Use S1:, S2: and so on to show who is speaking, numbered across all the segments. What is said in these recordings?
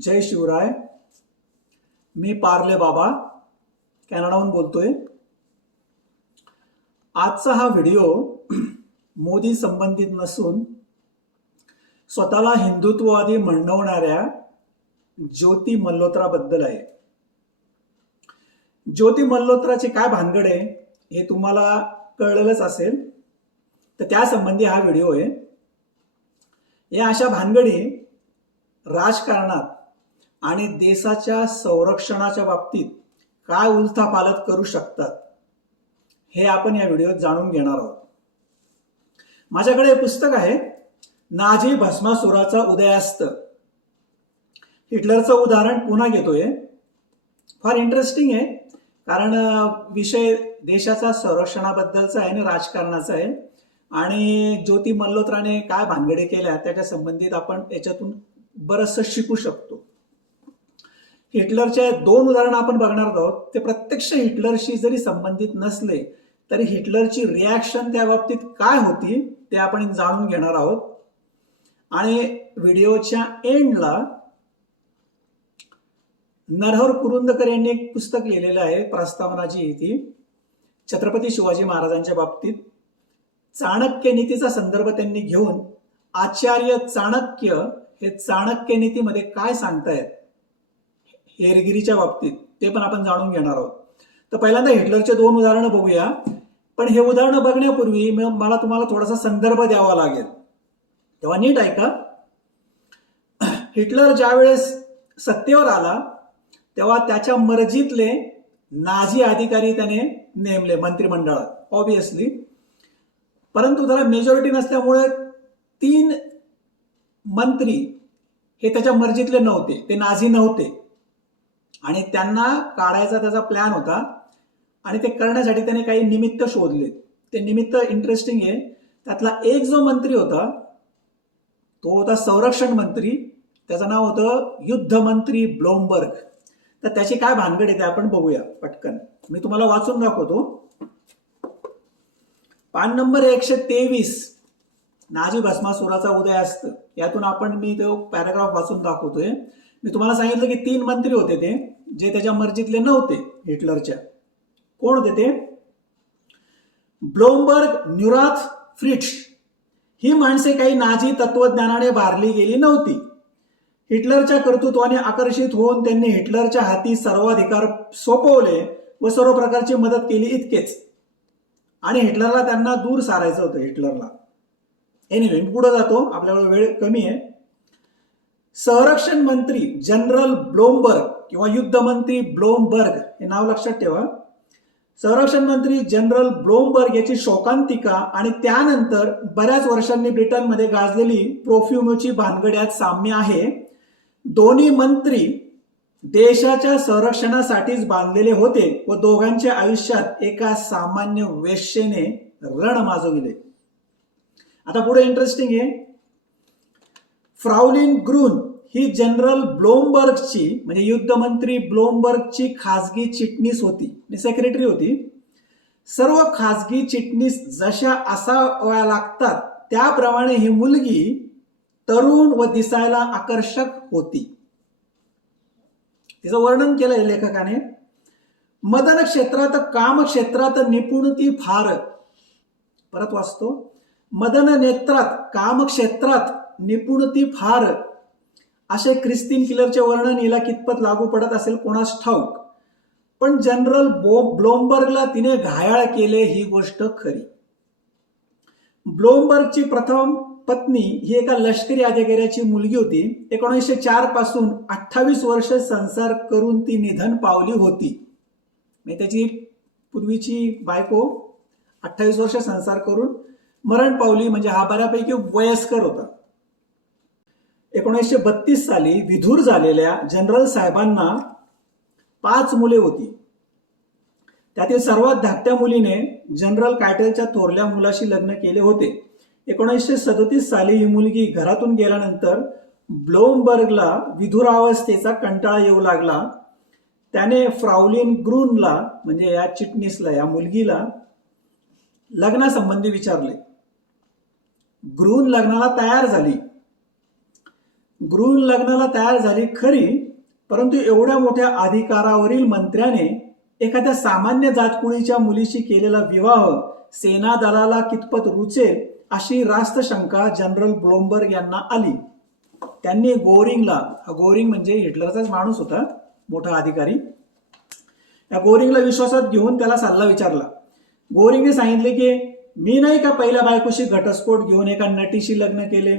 S1: जय शिवराय. मी पार्ले बाबा कॅनडाहून बोलतोय. आजचा हा व्हिडिओ मोदी संबंधित नसून स्वतःला हिंदुत्ववादी म्हणवणाऱ्या ज्योती मल्होत्राबद्दल आहे. ज्योती मल्होत्राचे काय भानगड आहे हे तुम्हाला कळलेलंच असेल. तर त्यासंबंधी हा व्हिडिओ आहे. या अशा भानगडी राजकारणात आणि देशाच्या संरक्षणाच्या बाबतीत काय उलथापालत करू शकतात हे आपण या व्हिडिओत जाणून घेणार आहोत. माझ्याकडे हे पुस्तक आहे नाझी भस्मासुराचा उदयास्त. हिटलरचं उदाहरण पुन्हा घेतोय. फार इंटरेस्टिंग आहे कारण विषय देशाचा संरक्षणाबद्दलचा आहे आणि राजकारणाचा आहे. आणि ज्योती मल्होत्राने काय भानगडी केल्या त्याच्या संबंधित आपण याच्यातून बरंचसं शिकू शकतो. हिटलरचे दोन उदाहरणं आपण बघणार आहोत. ते प्रत्यक्ष हिटलरशी जरी संबंधित नसले तरी हिटलरची रिॲक्शन त्या बाबतीत काय होती ते आपण जाणून घेणार आहोत. आणि व्हिडिओच्या एंडला नरहर कुरुंदकर यांनी एक पुस्तक लिहिलेलं आहे प्रस्तावना जी ती. छत्रपती शिवाजी महाराजांच्या बाबतीत. चाणक्य नीतीचा संदर्भ त्यांनी घेऊन आचार्य चाणक्य हे चाणक्य नीतीमध्ये काय सांगतायत? हेरगिरीच्या बाबतीत ते पण आपण जाणून घेणार आहोत. तर पहिल्यांदा हिटलरचे दोन उदाहरणं बघूया. पण हे उदाहरणं बघण्यापूर्वी मला तुम्हाला थोडासा संदर्भ द्यावा लागेल. तेव्हा नीट ऐका. हिटलर ज्यावेळेस सत्तेवर आला तेव्हा त्याच्या मर्जीतले नाझी अधिकारी त्याने नेमले मंत्रिमंडळात ऑब्विसली परंतु त्याला मेजॉरिटी नसल्यामुळे तीन मंत्री हे त्याच्या मर्जीतले नव्हते ते नाझी नव्हते. आणि त्यांना काढायचा त्याचा प्लॅन होता. आणि ते करण्यासाठी त्याने काही निमित्त शोधले. ते निमित्त इंटरेस्टिंग आहे. त्यातला एक जो मंत्री होता तो होता संरक्षण मंत्री. त्याचं नाव होतं युद्धमंत्री ब्लोमबर्ग. तर त्याची काय भानगड आहे ते आपण बघूया पटकन. मी तुम्हाला वाचून दाखवतो. पान नंबर एकशे तेवीस. नाजी भस्मासुराचा उदय असत. यातून आपण मी तो पॅराग्राफ वाचून दाखवतोय. मी तुम्हाला सांगितलं की तीन मंत्री होते ते जे त्याच्या मर्जीतले नव्हते हिटलरच्या. कोण होते ते? ब्लोमबर्ग न्युराथ फ्रिट्स ही माणसे काही नाझी तत्वज्ञानाने भारली गेली नव्हती. हिटलरच्या कर्तृत्वाने आकर्षित होऊन त्यांनी हिटलरच्या हाती सर्वाधिकार सोपवले व सर्व प्रकारची मदत केली इतकेच. आणि हिटलरला त्यांना दूर सारायचं होतं हिटलरला. एनिवे मी पुढे जातो. आपल्याकडे वेळ कमी आहे. संरक्षण मंत्री जनरल ब्लोमबर्ग किंवा युद्धमंत्री ब्लोमबर्ग हे नाव लक्षात ठेवा. संरक्षण मंत्री जनरल ब्लोमबर्ग याची शोकांतिका आणि त्यानंतर बऱ्याच वर्षांनी ब्रिटनमध्ये गाजलेली प्रोफ्युमोची भानगड यात साम्य आहे. दोन्ही मंत्री देशाच्या संरक्षणासाठीच बांधलेले होते व दोघांच्या आयुष्यात एका सामान्य वेश्येने रण माजविले. आता पुढे इंटरेस्टिंग आहे. फ्राउलिन ग्रून ही जनरल ब्लोमबर्गची म्हणजे युद्धमंत्री ब्लोमबर्गची खासगी चिटणीस होती म्हणजे सेक्रेटरी होती. सर्व खासगी चिटणीस जशा असाव्या लागतात त्याप्रमाणे ही मुलगी तरुण व दिसायला आकर्षक होती. तिचं वर्णन केलंय लेखकाने. मदन क्षेत्रात काम क्षेत्रात निपुण ती फार. परत वाचतो. मदन नेत्रात काम क्षेत्रात निपुण ती फार. असे क्रिस्तीन किलरचे वर्णन हिला कितपत लागू पडत असेल कोणास ठाऊक? पण जनरल बो ब्लोमबर्गला तिने घायाळ केले ही गोष्ट खरी. ब्लोमबर्गची प्रथम पत्नी ही एका लष्करी अधिकाऱ्याची मुलगी होती. एकोणीसशे चारपासून अठ्ठावीस वर्ष संसार करून ती निधन पावली होती. त्याची पूर्वीची बायको अठ्ठावीस वर्ष संसार करून मरण पावली म्हणजे हा बऱ्यापैकी वयस्कर होता. एकोणीसशे बत्तीस साली विधूर झालेल्या जनरल साहेबांना पाच मुले होती. त्यातील सर्वात धाकट्या मुलीने जनरल कायटेलच्या थोरल्या मुलाशी लग्न केले होते. एकोणीसशे सदतीस साली ही मुलगी घरातून गेल्यानंतर ब्लोमबर्गला विधुरावस्थेचा कंटाळा येऊ लागला. त्याने फ्राउलिन ग्रूनला म्हणजे या चिटणीसला या मुलगीला लग्नासंबंधी विचारले. ग्रून लग्नाला तयार झाली. गृह लग्नाला तयार झाली खरी परंतु एवढ्या मोठ्या अधिकारावरील मंत्र्याने एखाद्या सामान्य जातकुळीच्या मुलीशी केलेला विवाह सेना दलाला कितपत रुचेल अशी रास्त शंका जनरल ब्लोमबर्ग यांना आली. त्यांनी गोरिंगला गोरिंग म्हणजे हिटलरचाच माणूस होता मोठा अधिकारी या गोरिंगला विश्वासात घेऊन त्याला सल्ला विचारला. गोरिंगने सांगितले की मी नाही का पहिल्या बायकोशी घटस्फोट घेऊन एका नटीशी लग्न केले?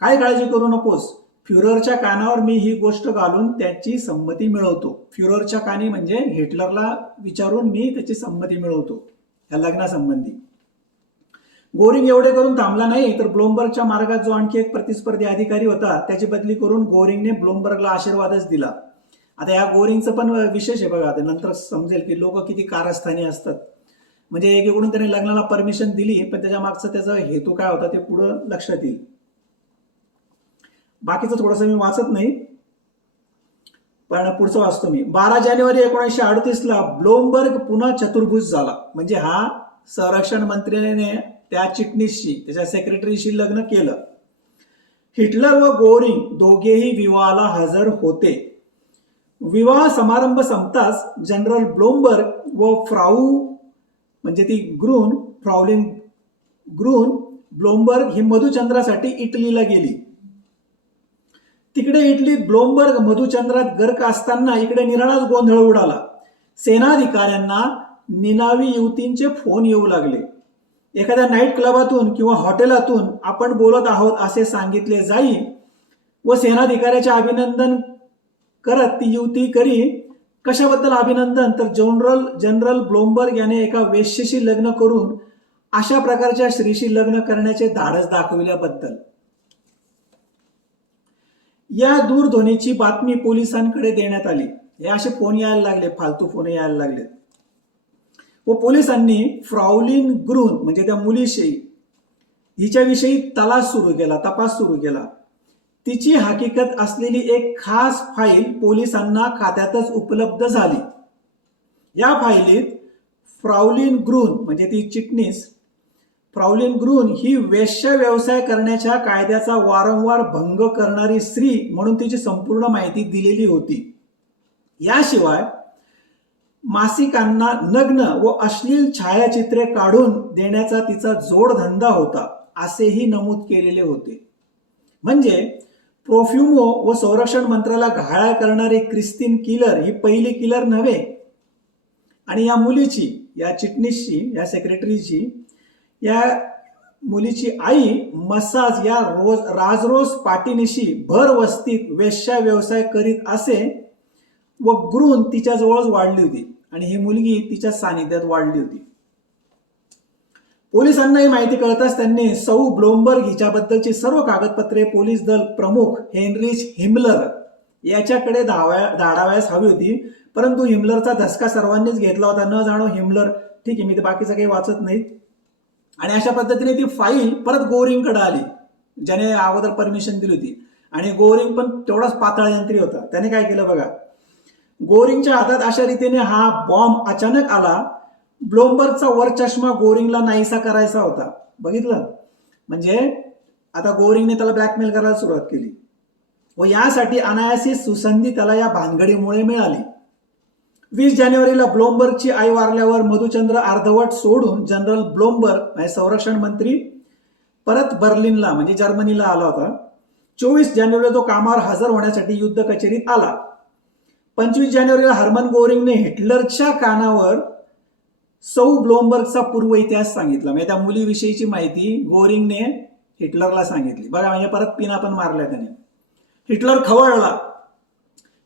S1: काय काळजी करू नकोस? फ्युररच्या कानावर मी ही गोष्ट घालून त्याची संमती मिळवतो. फ्युररच्या कानी म्हणजे हिटलरला विचारून मी त्याची संमती मिळवतो. या लग्नासंबंधी. गोरिंग एवढे करून थांबला नाही तर ब्लोमबर्गच्या मार्गात जो आणखी एक प्रतिस्पर्धी अधिकारी होता त्याची बदली करून गोरिंगने ब्लोमबर्गला आशीर्वादच दिला. आता या गोरिंगचं पण विशेष आहे बघा आता नंतर समजेल की लोक किती कारस्थानी असतात. म्हणजे एकीकडून त्याने लग्नाला परमिशन दिली पण त्याच्या मागचा त्याचा हेतू काय होता ते पुढं लक्षात येईल. बाकीचं थोडंसं मी वाचत नाही पण पुढचं वाचतो मी. बारा जानेवारी एकोणीसशे अडतीसला ब्लोमबर्ग पुन्हा चतुर्भुज झाला. म्हणजे हा संरक्षण मंत्र्याने त्या चिटणीसशी त्याच्या सेक्रेटरीशी लग्न केलं. हिटलर व गोरिंग दोघेही विवाहाला हजर होते. विवाह समारंभ संपताच जनरल ब्लोमबर्ग व फ्राऊ म्हणजे ती ग्रून फ्राउलिन ग्रून ब्लोमबर्ग ही मधुचंद्रासाठी इटलीला गेली. तिकडे इटलीत ब्लोमबर्ग मधुचंद्रात गर्क असताना इकडे निराळाच गोंधळ उडाला. सेनाधिकाऱ्यांना निनावी युवतींचे फोन येऊ लागले. एखाद्या नाईट क्लबातून किंवा हॉटेलातून आपण बोलत आहोत असे सांगितले जाई व सेनाधिकाऱ्याचे अभिनंदन करत ती युवती करी कशाबद्दल अभिनंदन? तर जनरल जनरल ब्लोमबर्ग याने एका वेश्येशी लग्न करून अशा प्रकारच्या स्त्रीशी लग्न करण्याचे धाडस दाखविल्याबद्दल. या दूरध्वनीची बातमी पोलिसांकडे देण्यात आली. हे असे फोन यायला लागले फालतू फोन यायला लागले. व पोलिसांनी फ्राउलिन ग्रून म्हणजे त्या मुलीशी हिच्याविषयी तलाश सुरू केला तपास सुरू केला. तिची हकीकत असलेली एक खास फाईल पोलिसांना खात्यातच उपलब्ध झाली. या फाईलीत फ्राउलिन ग्रून म्हणजे ती चिटणीस प्रॉब्लेम ग्रून ही वेश्या व्यवसाय करण्याच्या कायद्याचा वारंवार भंग करणारी स्त्री म्हणून तिची संपूर्ण माहिती दिलेली होती. याशिवाय मासिकांना नग्न व अश्लील छायाचित्रे काढून देण्याचा तिचा जोडधंदा होता असेही नमूद केलेले होते. म्हणजे प्रोफ्युमो व संरक्षण मंत्र्याला घाळा करणारी क्रिस्तीन किलर ही पहिली किलर नव्हे. आणि या मुलीची या चिटणीसची या सेक्रेटरीची या मुलीची आई मसाज या रोज राजरोज पाटीनिशी भर वस्तीत वेश्या व्यवसाय करीत असे व गृहून तिच्या जवळच वाढली होती. आणि ही मुलगी तिच्या सानिध्यात वाढली होती. पोलिसांना ही माहिती कळताच त्यांनी सौ ब्लोमबर्ग हिच्याबद्दलची सर्व कागदपत्रे पोलीस दल प्रमुख हेनरिच हिमलर याच्याकडे धाव्या धाडावयास हवी होती. परंतु हिमलरचा धसका सर्वांनीच घेतला होता. न जाणो हिमलर. ठीक आहे मी ते बाकीचं काही वाचत नाही. आणि अशा पद्धतीने ती फाईल परत गोरिंगकडे आली. ज्याने अगोदर परमिशन दिली होती. आणि गोरिंग पण तेवढाच पातळ यंत्री होता. त्याने काय केलं बघा? गोरिंगच्या हातात अशा रीतीने हा बॉम्ब अचानक आला. ब्लोमबर्गचा वर चष्मा गोरिंगला नाहीसा करायचा होता. बघितलं? म्हणजे आता गोरिंगने त्याला ब्लॅकमेल करायला सुरुवात केली. व यासाठी अनायासी सुसंधी त्याला या भानगडीमुळे मिळाली. वीस जानेवारीला ब्लोमबर्गची आई वारल्यावर मधुचंद्र अर्धवट सोडून जनरल ब्लोमबर्ग म्हणजे संरक्षण मंत्री परत बर्लिनला म्हणजे जर्मनीला आला होता. चोवीस जानेवारीला तो कामावर हजर होण्यासाठी युद्ध कचेरीत आला. पंचवीस जानेवारीला हर्मन गोरिंगने हिटलरच्या कानावर सौ ब्लोमबर्गचा पूर्व इतिहास सांगितला. म्हणजे त्या मुलीविषयीची माहिती गोरिंगने हिटलरला सांगितली. बघा म्हणजे परत पिना पण मारल्या त्याने. हिटलर खवळला.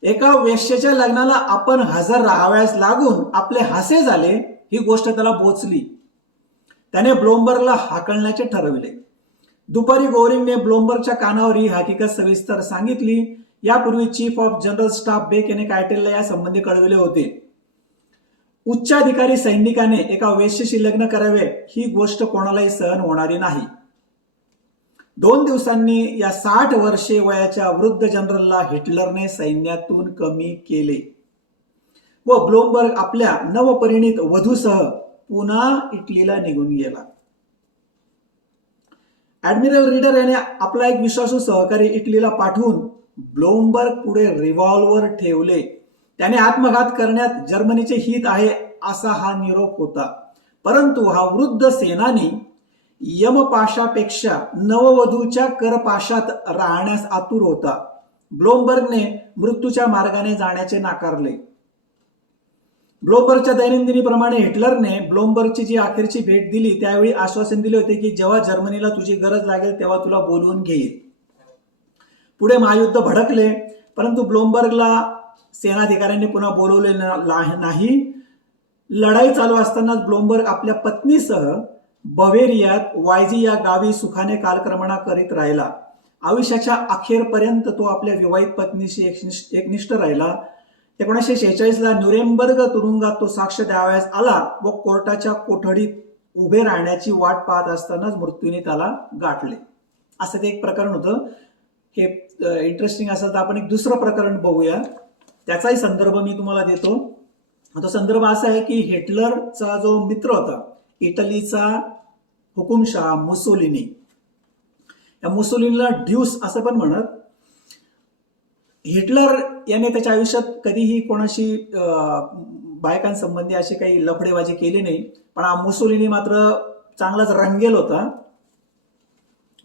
S1: एका वेश्येच्या लग्नाला आपण हजर राहाव्यास लागून आपले हसे झाले ही गोष्ट त्याला बोचली. त्याने ब्लोमबर्गला हाकलण्याचे ठरविले. दुपारी गोरिंगने ब्लोमबर्गच्या कानावर ही हकीकत सविस्तर सांगितली. यापूर्वी chief of general staff Beck याने कायटेलला या संबंधी कळविले होते. उच्चाधिकारी सैनिकाने एका वेश्येशी लग्न करावे ही गोष्ट कोणालाही सहन होणारी नाही. दोन दिवसांनी या साठ वर्षे वयाच्या वृद्ध जनरलला हिटलरने सैन्यातून कमी केले. व ब्लोमबर्ग आपल्या नवपरिणित वधूसह पुन्हा इटलीला निघून गेला. ऍडमिरल रीडर याने आपला एक विश्वासू सहकारी इटलीला पाठवून ब्लोमबर्ग पुढे रिव्हॉल्वर ठेवले. त्याने आत्मघात करण्यात जर्मनीचे हित आहे असा हा निरोप होता. परंतु हा वृद्ध सेनानी यमपाशापेक्षा नववधूच्या करपाशात राहण्यास आतुर होता. ब्लोमबर्गने मृत्यूच्या मार्गाने जाण्याचे नाकारले. ब्लोमबर्गच्या दैनंदिनीप्रमाणे हिटलरने ब्लोमबर्गची जी अखेरची भेट दिली त्यावेळी आश्वासन दिले होते की जेव्हा जर्मनीला तुझी गरज लागेल तेव्हा तुला बोलवून घेईल. पुढे महायुद्ध भडकले परंतु ब्लोमबर्गला सेनाधिकाऱ्यांनी पुन्हा बोलवले न- ला- नाही. लढाई चालू असतानाच ब्लोमबर्ग आपल्या पत्नीसह बवेरियात वायझी या गावी सुखाने कालक्रमणा करीत राहिला. आयुष्याच्या अखेरपर्यंत तो आपल्या विवाहित पत्नीशी एकनिष्ठ एकनिष्ठ राहिला. एकोणीसशे शेहेचाळीस ला न्यूरेमबर्ग तुरुंगात तो साक्ष द्यावयास आला व कोर्टाच्या कोठडीत उभे राहण्याची वाट पाहत असतानाच मृत्यूने त्याला गाठले. असं ते एक प्रकरण होतं. हे इंटरेस्टिंग असेल तर आपण एक दुसरं प्रकरण बघूया. त्याचाही संदर्भ मी तुम्हाला देतो. तो संदर्भ असा आहे की हिटलरचा जो मित्र होता इटलीचा हुकुमशहा मुसोलिनी. या मुसोलिनीला ड्यूस असं पण म्हणत हिटलर याने त्याच्या आयुष्यात कधीही कोणाशी बायकांसंबंधी अशी काही लफडेबाजी केली नाही. पण हा मुसोलिनी मात्र चांगलाच रंगेल होता.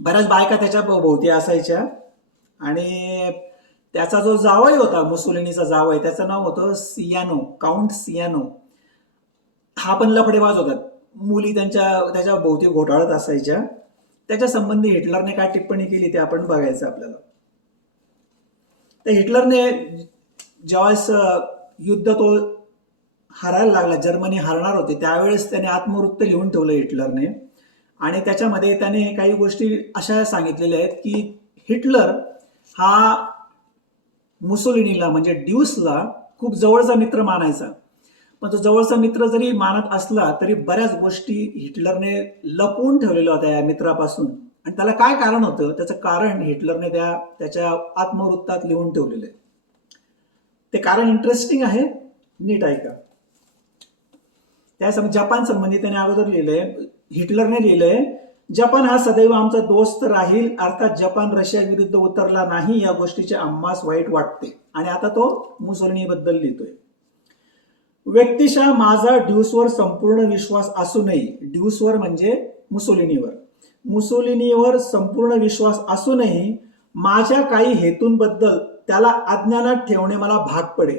S1: बऱ्याच बायका त्याच्या भोवती असायच्या. आणि त्याचा जो जावई होता मुसोलिनीचा जावई त्याचं नाव होतं सियानो काउंट सियानो. हा पण लफडेबाज होता. मुली त्यांच्या त्याच्या भोवती घोटाळत असायच्या. त्याच्या संबंधी हिटलरने काय टिप्पणी केली ते आपण बघायचं आपल्याला. तर हिटलरने ज्यावेळेस युद्ध तो हारायला लागला जर्मनी हारणार होते त्यावेळेस त्याने आत्मवृत्त लिहून ठेवलं हिटलरने. आणि त्याच्यामध्ये त्याने काही गोष्टी अशा सांगितलेल्या आहेत की हिटलर हा मुसोलिनीला म्हणजे ड्यूसला खूप जवळचा मित्र मानायचा. पण तो जवळचा मित्र जरी मानत असला तरी बऱ्याच गोष्टी हिटलरने लपवून ठेवलेल्या होत्या या मित्रापासून. आणि त्याला काय कारण होतं? त्याचं कारण हिटलरने त्या त्याच्या आत्मवृत्तात लिहून ठेवलेलं आहे. ते कारण इंटरेस्टिंग आहे. नीट ऐका. त्या सम- जपान संबंधी त्याने अगोदर लिहिलंय हिटलरने लिहिलंय जपान हा सदैव आमचा दोस्त राहील अर्थात जपान रशिया विरुद्ध उतरला नाही या गोष्टीचे आम्हास वाईट वाटते. आणि आता तो मुसोलिनी बद्दल लिहितोय. व्यक्तिशः माझा ड्यूसवर संपूर्ण विश्वास असूनही ड्यूसवर म्हणजे मुसोलिनीवर. मुसोलिनीवर संपूर्ण विश्वास असूनही माझ्या काही हेतूंबद्दल त्याला अज्ञानात ठेवणे मला भाग पडे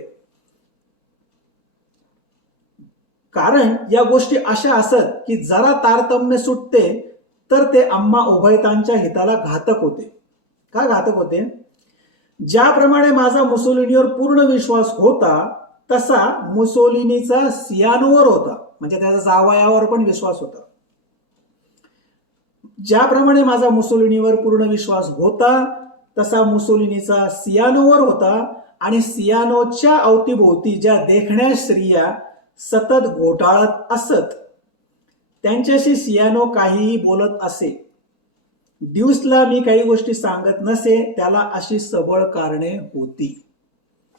S1: कारण या गोष्टी अशा असत की जरा तारतम्य सुटते तर ते आम्हा उभयतांच्या हिताला घातक होते. का घातक होते? ज्याप्रमाणे माझा मुसोलिनीवर पूर्ण विश्वास होता तसा मुसोलिनीचा सियानोवर होता. म्हणजे त्याचा जावयावर पण विश्वास होता. ज्याप्रमाणे माझा मुसोलिनीवर पूर्ण विश्वास होता तसा मुसोलिनीचा सियानोवर होता आणि सियानोच्या अवतीभोवती ज्या देखण्या स्त्रिया सतत घोटाळत असत त्यांच्याशी सियानो काहीही बोलत असे. ड्यूसला मी काही गोष्टी सांगत नसे त्याला अशी सबळ कारणे होती.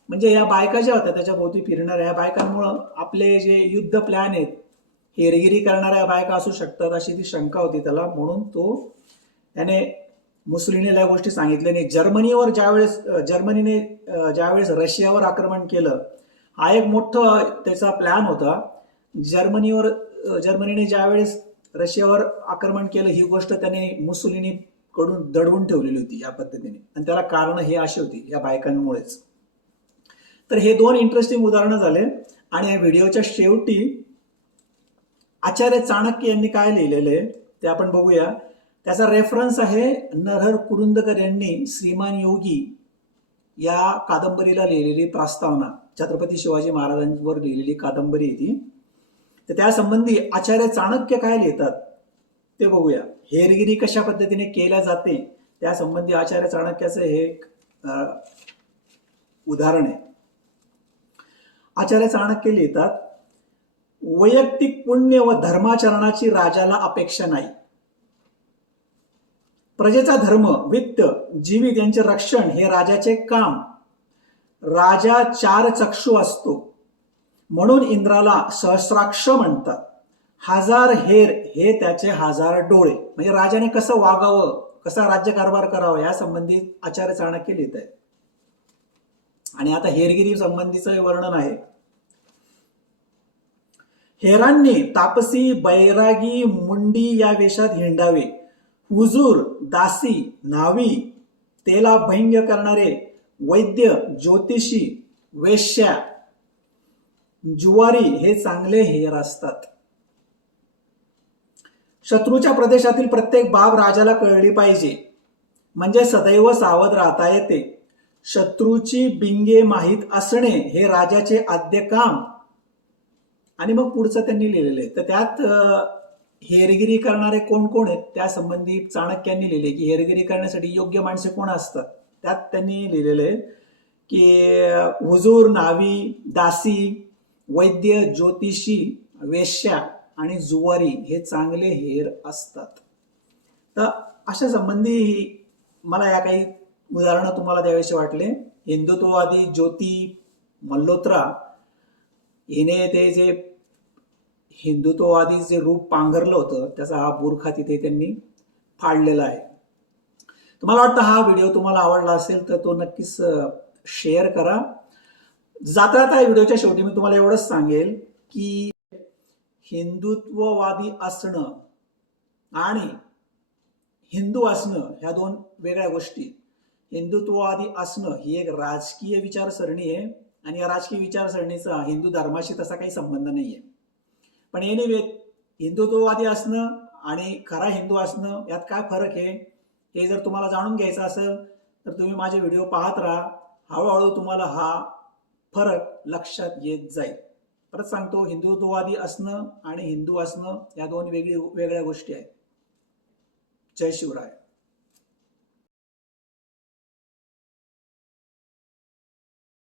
S1: म्हणजे या बायका ज्या होत्या त्याच्या भोवती फिरणाऱ्या या बायकांमुळं आपले जे युद्ध प्लॅन आहेत हेरगिरी करणाऱ्या बायका असू शकतात अशी ती शंका होती त्याला. म्हणून तो त्याने मुसलिनीला या गोष्टी सांगितल्या नाही. जर्मनीवर ज्यावेळेस जर्मनीने ज्यावेळेस रशियावर आक्रमण केलं हा एक मोठं त्याचा प्लॅन होता. जर्मनीवर जर्मनीने ज्यावेळेस रशियावर आक्रमण केलं ही गोष्ट त्याने मुसोलिनी कडून दडवून ठेवलेली होती या पद्धतीने. आणि त्याला कारण हे अशी होती या बायकांमुळेच. तर हे दोन इंटरेस्टिंग उदाहरणं झाले. आणि या व्हिडिओच्या शेवटी आचार्य चाणक्य यांनी काय लिहिलेलं आहे ते आपण बघूया. त्याचा रेफरन्स आहे नरहर कुरुंदकर यांनी श्रीमान योगी या कादंबरीला लिहिलेली प्रस्तावना. छत्रपती शिवाजी महाराजांवर लिहिलेली कादंबरी आहे ती. तर त्यासंबंधी आचार्य चाणक्य काय लिहितात ते बघूया. हेरगिरी कशा पद्धतीने केल्या जाते त्या संबंधी आचार्य चाणक्याचं हे एक उदाहरण आहे. आचार्य चाणक्य लिहितात वैयक्तिक पुण्य व धर्माचरणाची राजाला अपेक्षा नाही. प्रजेचा धर्म वित्त जीवित यांचे रक्षण हे राजाचे काम. राजा चार चक्षू असतो म्हणून इंद्राला सहस्राक्ष म्हणतात. हजार हेर हे त्याचे हजार डोळे. म्हणजे राजाने कसं वागावं कसा राज्यकारभार करावा या संबंधी आचार्य चाणक्य लिहित आहे आणि आता हेरगिरी संबंधीचं वर्णन आहे. हेरांनी तापसी बैरागी मुंडी या वेशात हिंडावे. हुजूर दासी न्हावी तेला भंग करणारे वैद्य ज्योतिषी वेश्या जुवारी हे चांगले हेर असतात. शत्रूच्या प्रदेशातील प्रत्येक बाब राजाला कळली पाहिजे. म्हणजे सदैव सावध राहता येते. शत्रूची बिंगे माहीत असणे हे राजाचे आद्य काम. आणि मग पुढचं त्यांनी लिहिलेलं आहे. तर त्यात हेरगिरी करणारे कोण कोण आहेत त्या संबंधी चाणक्यांनी लिहिले की हेरगिरी करण्यासाठी योग्य माणसे कोण असतात? त्यात त्यांनी लिहिलेलं आहे की हुजूर नावी दासी वैद्य ज्योतिषी वेश्या आणि जुवारी हे चांगले हेर असतात. तर अशा संबंधी मला या काही उदाहरणं तुम्हाला द्यावेसे वाटले. हिंदुत्ववादी ज्योती मल्होत्रा हिने ते जे हिंदुत्ववादी जे रूप पांघरलं होतं त्याचा हा बुरखा तिथे त्यांनी फाडलेला आहे. तुम्हाला वाटतं हा व्हिडिओ तुम्हाला आवडला असेल तर तो नक्कीच शेअर करा. जाता जाता या व्हिडिओच्या शेवटी मी तुम्हाला एवढंच सांगेल की हिंदुत्ववादी असणं आणि हिंदू असणं ह्या दोन वेगळ्या गोष्टी हिंदुत्ववादी असणं ही एक राजकीय विचारसरणी आहे आणि या राजकीय विचारसरणीचा हिंदू धर्माशी तसा काही संबंध नाही आहे पण एनिवे हिंदुत्ववादी असणं आणि खरा हिंदू असणं यात काय फरक आहे हे जर तुम्हाला जाणून घ्यायचं असेल तर तुम्ही माझे व्हिडिओ पाहत राहा. हळूहळू तुम्हाला हा फरक लक्षात येत जाईल. परत सांगतो हिंदुत्ववादी असणं आणि हिंदू असणं या दोन वेगळी वेगळ्या गोष्टी आहेत. जय शिवराय.